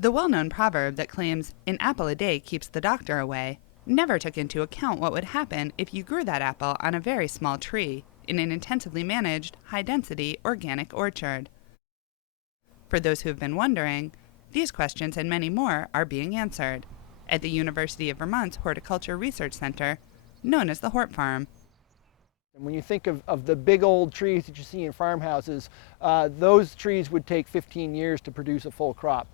The well-known proverb that claims an apple a day keeps the doctor away never took into account what would happen if you grew that apple on a very small tree in an intensively managed, high-density organic orchard. For those who have been wondering, these questions and many more are being answered at the University of Vermont's Horticulture Research Center, known as the Hort Farm. And when you think of the big old trees that you see in farmhouses, those trees would take 15 years to produce a full crop.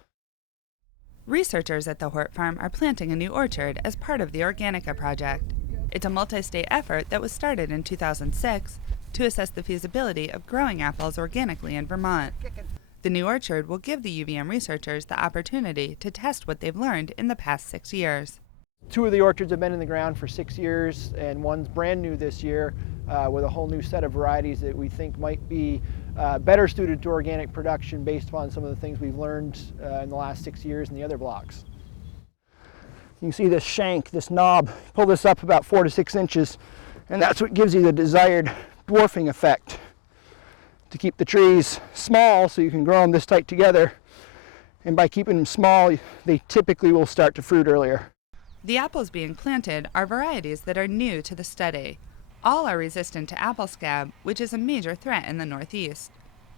Researchers at the Hort Farm are planting a new orchard as part of the Organica project. It's a multi-state effort that was started in 2006 to assess the feasibility of growing apples organically in Vermont. The new orchard will give the UVM researchers the opportunity to test what they've learned in the past 6 years. 2 of the orchards have been in the ground for 6 years, and one's brand new this year with a whole new set of varieties that we think might be better suited to organic production based upon some of the things we've learned in the last 6 years in the other blocks. You can see this shank, this knob, pull this up about 4 to 6 inches, and that's what gives you the desired dwarfing effect to keep the trees small so you can grow them this tight together. And by keeping them small, they typically will start to fruit earlier. The apples being planted are varieties that are new to the study. All are resistant to apple scab, which is a major threat in the Northeast.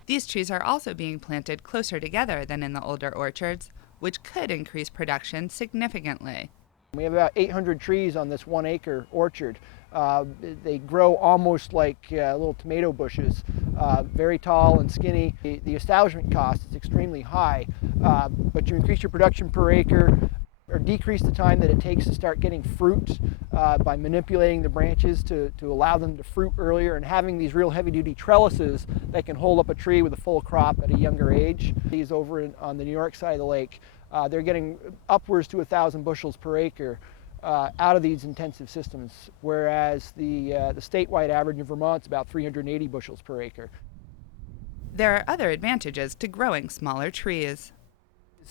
These trees are also being planted closer together than in the older orchards, which could increase production significantly. We have about 800 trees on this 1 acre orchard. They grow almost like little tomato bushes, very tall and skinny. The establishment cost is extremely high, but you increase your production per acre or decrease the time that it takes to start getting fruit by manipulating the branches to allow them to fruit earlier, and having these real heavy-duty trellises that can hold up a tree with a full crop at a younger age. These over on the New York side of the lake, they're getting upwards to 1,000 bushels per acre out of these intensive systems, whereas the statewide average in Vermont is about 380 bushels per acre. There are other advantages to growing smaller trees.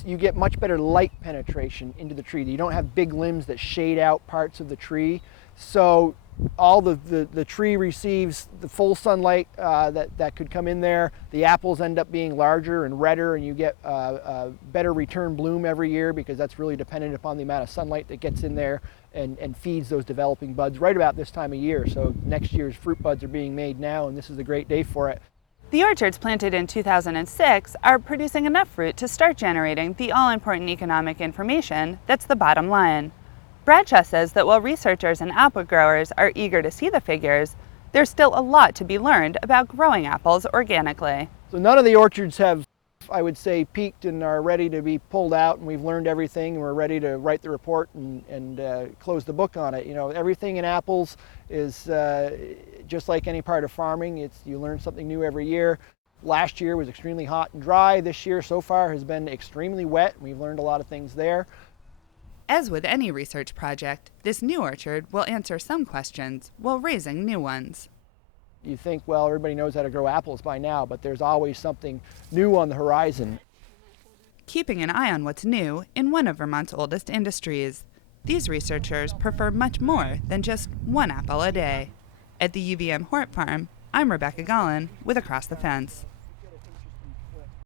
You get much better light penetration into the tree. You don't have big limbs that shade out parts of the tree. So all the tree receives the full sunlight that could come in there. The apples end up being larger and redder, and you get a better return bloom every year, because that's really dependent upon the amount of sunlight that gets in there and feeds those developing buds right about this time of year. So next year's fruit buds are being made now, and this is a great day for it. The orchards planted in 2006 are producing enough fruit to start generating the all-important economic information that's the bottom line. Bradshaw says that while researchers and apple growers are eager to see the figures, there's still a lot to be learned about growing apples organically. So none of the orchards have, I would say, peaked and are ready to be pulled out, and we've learned everything, and we're ready to write the report and close the book on it. You know, everything in apples is just like any part of farming. You learn something new every year. Last year was extremely hot and dry. This year so far has been extremely wet, and we've learned a lot of things there. As with any research project, this new orchard will answer some questions while raising new ones. You think, well, everybody knows how to grow apples by now, but there's always something new on the horizon. Keeping an eye on what's new in one of Vermont's oldest industries, these researchers prefer much more than just 1 apple a day. At the UVM Hort Farm, I'm Rebecca Gollin with Across the Fence.